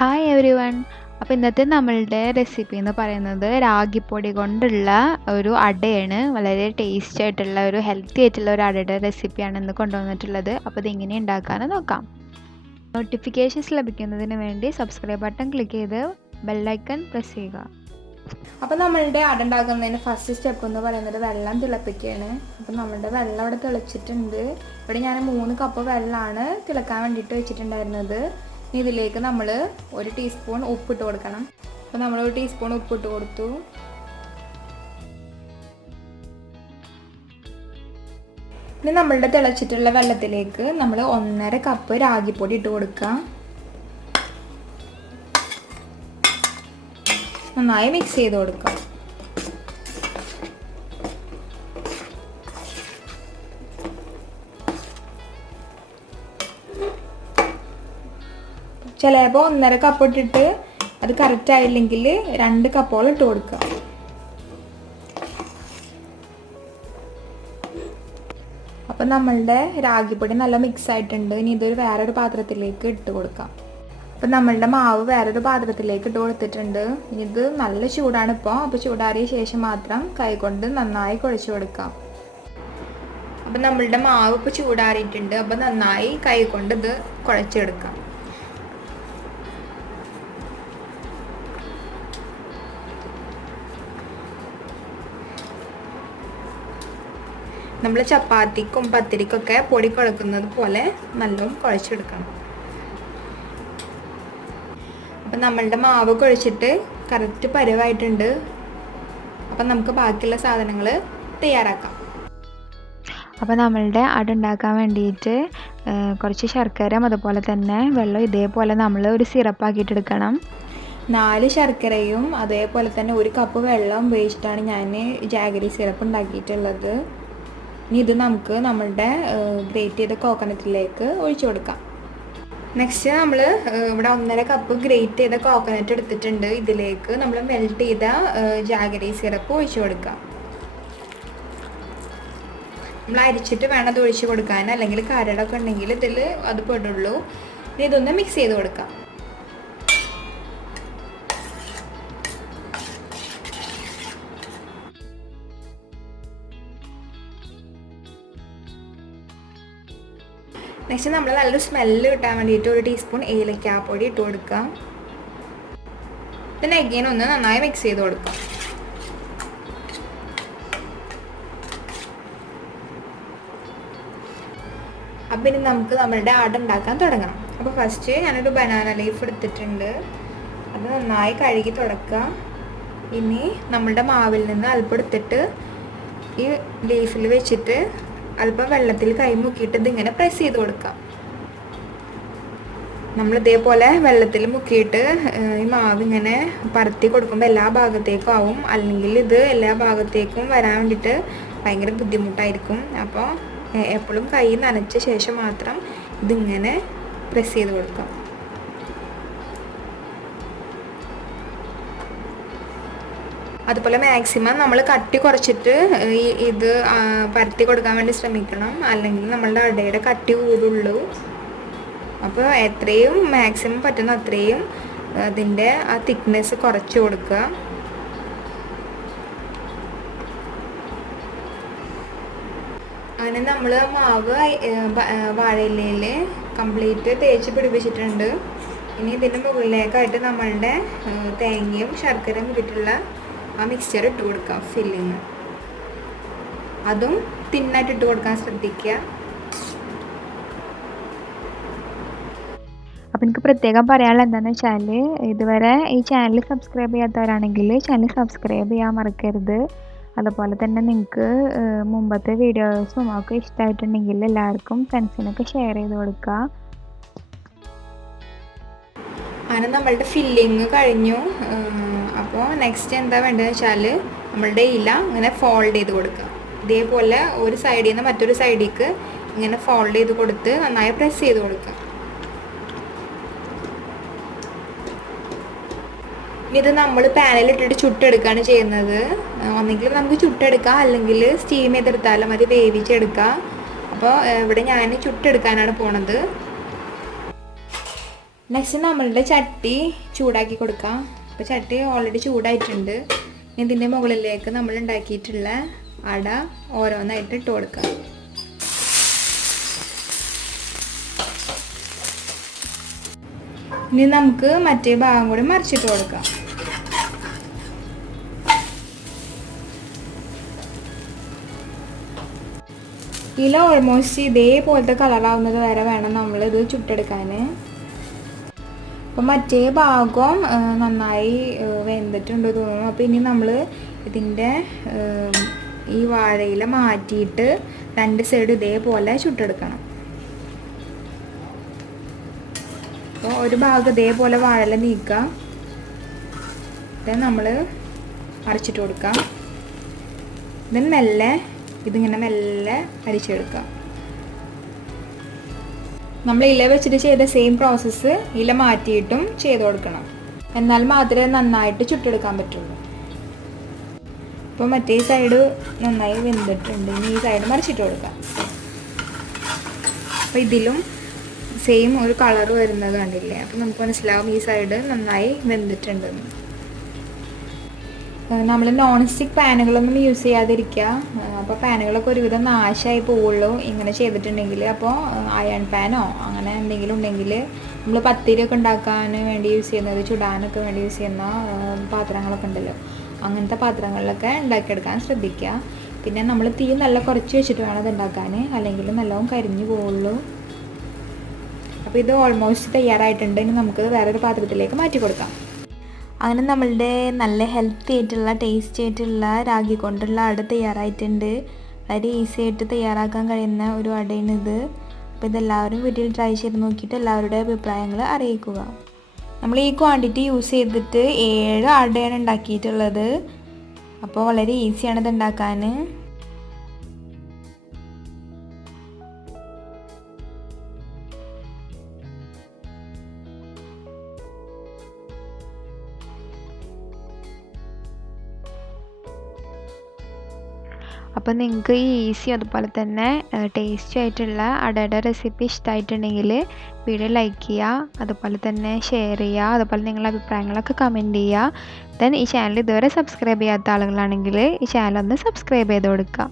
Hi every one. അപ്പോൾ ഇന്നത്തെ നമ്മളുടെ റെസിപ്പി എന്ന് പറയുന്നത് രാഗിപ്പൊടി കൊണ്ടുള്ള ഒരു അടയാണ്. വളരെ ടേസ്റ്റി ആയിട്ടുള്ള ഒരു ഹെൽത്തി ആയിട്ടുള്ള ഒരു അടയുടെ റെസിപ്പിയാണ് ഇന്ന് കൊണ്ടുവന്നിട്ടുള്ളത്. അപ്പോൾ ഇതെങ്ങനെ ഉണ്ടാക്കാമെന്ന് നോക്കാം. നോട്ടിഫിക്കേഷൻസ് ലഭിക്കുന്നതിന് വേണ്ടി സബ്സ്ക്രൈബ് ബട്ടൺ ക്ലിക്ക് ചെയ്ത് ബെല്ലൈക്കൺ പ്രസ് ചെയ്യുക. അപ്പോൾ നമ്മളുടെ അട ഉണ്ടാക്കുന്നതിന് ഫസ്റ്റ് സ്റ്റെപ്പ് എന്ന് പറയുന്നത് വെള്ളം തിളപ്പിക്കുകയാണ്. അപ്പോൾ നമ്മളുടെ വെള്ളം അവിടെ തിളച്ചിട്ടുണ്ട്. ഇവിടെ ഞാൻ 3 കപ്പ് വെള്ളമാണ് തിളക്കാൻ വേണ്ടിയിട്ട് വെച്ചിട്ടുണ്ടായിരുന്നത്. ഇതിലേക്ക് നമ്മൾ 1 ടീസ്പൂൺ ഉപ്പിട്ട് കൊടുക്കണം. അപ്പോൾ നമ്മൾ 1 ടീസ്പൂൺ ഉപ്പിട്ട് കൊടുത്തു. ഇനി നമ്മളുടെ തിളച്ചിട്ടുള്ള വെള്ളത്തിലേക്ക് നമ്മൾ 1.5 കപ്പ് രാഗിപ്പൊടി ഇട്ട് കൊടുക്കുക. നന്നായി മിക്സ് ചെയ്ത് കൊടുക്കുക. ചിലപ്പോൾ 1.5 കപ്പ് ഇട്ടിട്ട് അത് കറക്റ്റ് ആയില്ലെങ്കിൽ 2 കപ്പോളം ഇട്ട് കൊടുക്കുക. അപ്പം നമ്മളുടെ രാഗിപ്പൊടി നല്ല മിക്സ് ആയിട്ടുണ്ട്. ഇനി ഇതൊരു വേറൊരു പാത്രത്തിലേക്ക് ഇട്ട് കൊടുക്കാം. അപ്പം നമ്മളുടെ മാവ് വേറൊരു പാത്രത്തിലേക്ക് ഇട്ട് കൊടുത്തിട്ടുണ്ട്. ഇനി ഇത് നല്ല ചൂടാണ് ഇപ്പോൾ. അപ്പോൾ ചൂടാറിയ ശേഷം മാത്രം കൈകൊണ്ട് നന്നായി കുഴച്ച് കൊടുക്കാം. അപ്പം നമ്മളുടെ മാവ് ഇപ്പോൾ ചൂടാറിയിട്ടുണ്ട്. അപ്പോൾ നന്നായി കൈകൊണ്ട് ഇത് കുഴച്ചെടുക്കാം. നമ്മൾ ചപ്പാത്തിക്കും പത്തിരിക്കൊക്കെ പൊടി കുഴക്കുന്നത് പോലെ നല്ലോണം കുഴച്ചെടുക്കണം. അപ്പം നമ്മളുടെ മാവ് കുഴച്ചിട്ട് കറക്റ്റ് പരുവായിട്ടുണ്ട്. അപ്പം നമുക്ക് ബാക്കിയുള്ള സാധനങ്ങൾ തയ്യാറാക്കാം. അപ്പോൾ നമ്മളുടെ അട ഉണ്ടാക്കാൻ വേണ്ടിയിട്ട് കുറച്ച് ശർക്കരയും അതുപോലെ തന്നെ വെള്ളം ഇതേപോലെ നമ്മൾ ഒരു സിറപ്പാക്കിയിട്ടെടുക്കണം. 4 ശർക്കരയും അതേപോലെ തന്നെ 1 കപ്പ് വെള്ളം ഉപയോഗിച്ചിട്ടാണ് ഞാൻ ജാഗരി സിറപ്പ് ഉണ്ടാക്കിയിട്ടുള്ളത്. ഇനി ഇത് നമുക്ക് നമ്മളുടെ ഗ്രേറ്റ് ചെയ്ത കോക്കനട്ടിലേക്ക് ഒഴിച്ചു കൊടുക്കാം. നെക്സ്റ്റ് നമ്മൾ ഇവിടെ 1.5 കപ്പ് ഗ്രേറ്റ് ചെയ്ത കോക്കനട്ട് എടുത്തിട്ടുണ്ട്. ഇതിലേക്ക് നമ്മൾ മെൽറ്റ് ചെയ്ത ജാഗരി സിറപ്പ് ഒഴിച്ചു കൊടുക്കാം. നമ്മൾ അരിച്ചിട്ട് വേണം അത് ഒഴിച്ച് കൊടുക്കാൻ, അല്ലെങ്കിൽ കരടൊക്കെ ഉണ്ടെങ്കിൽ ഇതിൽ അത് പെടുള്ളൂ. ഇനി ഇതൊന്ന് മിക്സ് ചെയ്ത് കൊടുക്കാം. നെക്സ്റ്റ് നമ്മൾ നല്ലൊരു സ്മെല്ല് കിട്ടാൻ വേണ്ടിയിട്ട് 1 ടീസ്പൂൺ ഏലക്കാപ്പൊടി ഇട്ട് കൊടുക്കാം. പിന്നെ അഗൈൻ ഒന്ന് നന്നായി മിക്സ് ചെയ്ത് കൊടുക്കാം. അപ്പം ഇനി നമുക്ക് നമ്മളുടെ അട ഉണ്ടാക്കാൻ തുടങ്ങാം. അപ്പോൾ ഫസ്റ്റ് ഞാനൊരു ബനാന ലീഫ് എടുത്തിട്ടുണ്ട്. അത് നന്നായി കഴുകി തുടക്കുക. ഇനി നമ്മളുടെ മാവിൽ നിന്ന് അല്പം എടുത്തിട്ട് ഈ ലീഫിൽ വെച്ചിട്ട് അല്പം വെള്ളത്തിൽ കൈ മുക്കിയിട്ട് ഇതിങ്ങനെ പ്രസ് ചെയ്ത് കൊടുക്കാം. നമ്മൾ ഇതേപോലെ വെള്ളത്തിൽ മുക്കിയിട്ട് ഈ മാവ് ഇങ്ങനെ പരത്തി കൊടുക്കുമ്പോൾ എല്ലാ ഭാഗത്തേക്കും ആവും. അല്ലെങ്കിൽ ഇത് എല്ലാ ഭാഗത്തേക്കും വരാൻ വേണ്ടിയിട്ട് ഭയങ്കര ബുദ്ധിമുട്ടായിരിക്കും. അപ്പോൾ എപ്പോഴും കൈ നനച്ച ശേഷം മാത്രം ഇതിങ്ങനെ പ്രസ് ചെയ്ത് കൊടുക്കാം. അതുപോലെ മാക്സിമം നമ്മൾ കട്ടി കുറച്ചിട്ട് ഇത് പരത്തി കൊടുക്കാൻ വേണ്ടി ശ്രമിക്കണം. അല്ലെങ്കിൽ നമ്മളുടെ അടയുടെ കട്ടി കൂടുള്ളൂ. അപ്പോൾ എത്രയും മാക്സിമം പറ്റുന്ന അത്രയും അതിൻ്റെ ആ തിക്നെസ് കുറച്ച് കൊടുക്കുക. അങ്ങനെ നമ്മൾ മാവ് വാഴയിലയിൽ കംപ്ലീറ്റ് തേച്ച് പിടിപ്പിച്ചിട്ടുണ്ട്. ഇനി ഇതിൻ്റെ മുകളിലേക്കായിട്ട് നമ്മളുടെ തേങ്ങയും ശർക്കരയും ഇട്ടിട്ടുള്ള ആ മിക്സ്ചർ ഇട്ട് കൊടുക്കാം. ഫില്ലിങ് അതും തിന്നായിട്ട് ഇട്ട് കൊടുക്കാൻ ശ്രദ്ധിക്കുക. അപ്പോൾ എനിക്ക് പ്രത്യേകം പറയാനുള്ളത് എന്താണെന്ന് വെച്ചാൽ, ഇതുവരെ ഈ ചാനൽ സബ്സ്ക്രൈബ് ചെയ്യാത്തവരാണെങ്കിൽ ചാനൽ സബ്സ്ക്രൈബ് ചെയ്യാൻ മറക്കരുത്. അതുപോലെ തന്നെ നിങ്ങൾക്ക് മുമ്പത്തെ വീഡിയോസും ഒക്കെ ഇഷ്ടമായിട്ടുണ്ടെങ്കിൽ എല്ലാവർക്കും ഫ്രണ്ട്സിനൊക്കെ ഷെയർ ചെയ്ത് കൊടുക്കുക. അങ്ങനെ നമ്മളുടെ ഫില്ലിങ് കഴിഞ്ഞു. അപ്പോൾ നെക്സ്റ്റ് എന്താ വേണ്ടതെന്ന് വെച്ചാൽ നമ്മളുടെ ഇല ഇങ്ങനെ ഫോൾഡ് ചെയ്ത് കൊടുക്കുക. ഇതേപോലെ ഒരു സൈഡിൽ നിന്ന് മറ്റൊരു സൈഡിലേക്ക് ഇങ്ങനെ ഫോൾഡ് ചെയ്ത് കൊടുത്ത് നന്നായി പ്രസ് ചെയ്ത് കൊടുക്കുക. ഇത് നമ്മൾ പാനിലിട്ടിട്ട് ചുട്ടെടുക്കുകയാണ് ചെയ്യുന്നത്. ഒന്നെങ്കിൽ നമുക്ക് ചുട്ടെടുക്കാം, അല്ലെങ്കിൽ സ്റ്റീം ചെയ്തെടുത്താലും മതി, വേവിച്ചെടുക്കാം. അപ്പോൾ ഇവിടെ ഞാൻ ചുട്ടെടുക്കാനാണ് പോണത്. നെക്സ്റ്റ് നമ്മളുടെ ചട്ടി ചൂടാക്കി കൊടുക്കാം. അപ്പോൾ ചട്ടി ഓൾറെഡി ചൂടായിട്ടുണ്ട്. ഇതിൻ്റെ മുകളിലേക്ക് നമ്മൾ ഉണ്ടാക്കിയിട്ടുള്ള അട ഓരോന്നായിട്ട് ഇട്ട് കൊടുക്കാം. ഇനി നമുക്ക് മറ്റേ ഭാഗം കൂടി മറിച്ചിട്ട് കൊടുക്കാം. ഇല ഓൾമോസ്റ്റ് ഇതേപോലത്തെ കളറാവുന്നത് വരെ വേണം നമ്മളിത് ചുട്ടെടുക്കാൻ. അപ്പോൾ മറ്റേ ഭാഗം നന്നായി വെന്തിട്ടുണ്ട് തോന്നുന്നു. അപ്പോൾ ഇനി നമ്മൾ ഇതിൻ്റെ ഈ വാഴയില മാറ്റിയിട്ട് 2 സൈഡ് ഇതേപോലെ ചുട്ടെടുക്കണം. അപ്പോൾ ഒരു ഭാഗം ഇതേപോലെ വാഴയില നീക്കാം. നമ്മൾ അരച്ചിട്ട് കൊടുക്കാം. ഇതിങ്ങനെ മെല്ലെ അരിച്ചെടുക്കാം. നമ്മൾ ഇല വെച്ചിട്ട് ചെയ്ത സെയിം പ്രോസസ്സ് ഇല മാറ്റിയിട്ടും ചെയ്ത് കൊടുക്കണം. എന്നാൽ മാത്രമേ നന്നായിട്ട് ചുട്ടെടുക്കാൻ പറ്റുള്ളൂ. അപ്പോൾ മറ്റേ സൈഡ് നന്നായി വെന്തിട്ടുണ്ട്. ഇനി ഈ സൈഡ് മറിച്ചിട്ട് കൊടുക്കാം. അപ്പോൾ ഇതിലും സെയിം ഒരു കളർ വരുന്നത് കണ്ടില്ലേ? അപ്പോൾ നമുക്ക് മനസ്സിലാവും ഈ സൈഡ് നന്നായി വെന്തിട്ടുണ്ടെന്ന്. നമ്മൾ നോൺ സ്റ്റിക്ക് പാനുകളൊന്നും യൂസ് ചെയ്യാതിരിക്കുക. അപ്പോൾ പാനുകളൊക്കെ ഒരുവിധം നാശമായി പോവുള്ളൂ ഇങ്ങനെ ചെയ്തിട്ടുണ്ടെങ്കിൽ. അപ്പോൾ അയൺ പാനോ അങ്ങനെ എന്തെങ്കിലും ഉണ്ടെങ്കിൽ നമ്മൾ പത്തിരിയൊക്കെ ഉണ്ടാക്കാൻ വേണ്ടി യൂസ് ചെയ്യുന്നത്, ചുടാനൊക്കെ വേണ്ടി യൂസ് ചെയ്യുന്ന പാത്രങ്ങളൊക്കെ ഉണ്ടല്ലോ, അങ്ങനത്തെ പാത്രങ്ങളിലൊക്കെ ഉണ്ടാക്കിയെടുക്കാൻ ശ്രദ്ധിക്കുക. പിന്നെ നമ്മൾ തീ നല്ല കുറച്ച് വെച്ചിട്ട് വേണം ഇത് ഉണ്ടാക്കാൻ, അല്ലെങ്കിൽ നല്ലോണം കരിഞ്ഞു പോവുള്ളൂ. അപ്പോൾ ഇത് ഓൾമോസ്റ്റ് തയ്യാറായിട്ടുണ്ട്. ഇനി നമുക്ക് വേറൊരു പാത്രത്തിലേക്ക് മാറ്റി കൊടുക്കാം. അങ്ങനെ നമ്മളുടെ നല്ല ഹെൽത്തി ആയിട്ടുള്ള ടേസ്റ്റി ആയിട്ടുള്ള രാഗി കൊണ്ടുള്ള അട തയ്യാറായിട്ടുണ്ട്. വളരെ ഈസി ആയിട്ട് തയ്യാറാക്കാൻ കഴിയുന്ന ഒരു അടയാണിത്. അപ്പോൾ ഇതെല്ലാവരും വീട്ടിൽ ട്രൈ ചെയ്ത് നോക്കിയിട്ട് എല്ലാവരുടെ അഭിപ്രായങ്ങൾ അറിയിക്കുക. നമ്മൾ ഈ ക്വാണ്ടിറ്റി യൂസ് ചെയ്തിട്ട് 7 അടയാണ് ഉണ്ടാക്കിയിട്ടുള്ളത്. അപ്പോൾ വളരെ ഈസിയാണ് ഇത് ഉണ്ടാക്കാൻ. അപ്പോൾ നിങ്ങൾക്ക് ഈ ഈസി അതുപോലെ തന്നെ ടേസ്റ്റി ആയിട്ടുള്ള അടയുടെ റെസിപ്പി ഇഷ്ടമായിട്ടുണ്ടെങ്കിൽ വീഡിയോ ലൈക്ക് ചെയ്യുക, അതുപോലെ തന്നെ ഷെയർ ചെയ്യുക, അതുപോലെ നിങ്ങളുടെ അഭിപ്രായങ്ങളൊക്കെ കമൻറ്റ് ചെയ്യുക. ദെൻ ഈ ചാനൽ ഇതുവരെ സബ്സ്ക്രൈബ് ചെയ്യാത്ത ആളുകളാണെങ്കിൽ ഈ ചാനൽ ഒന്ന് സബ്സ്ക്രൈബ് ചെയ്ത് കൊടുക്കുക.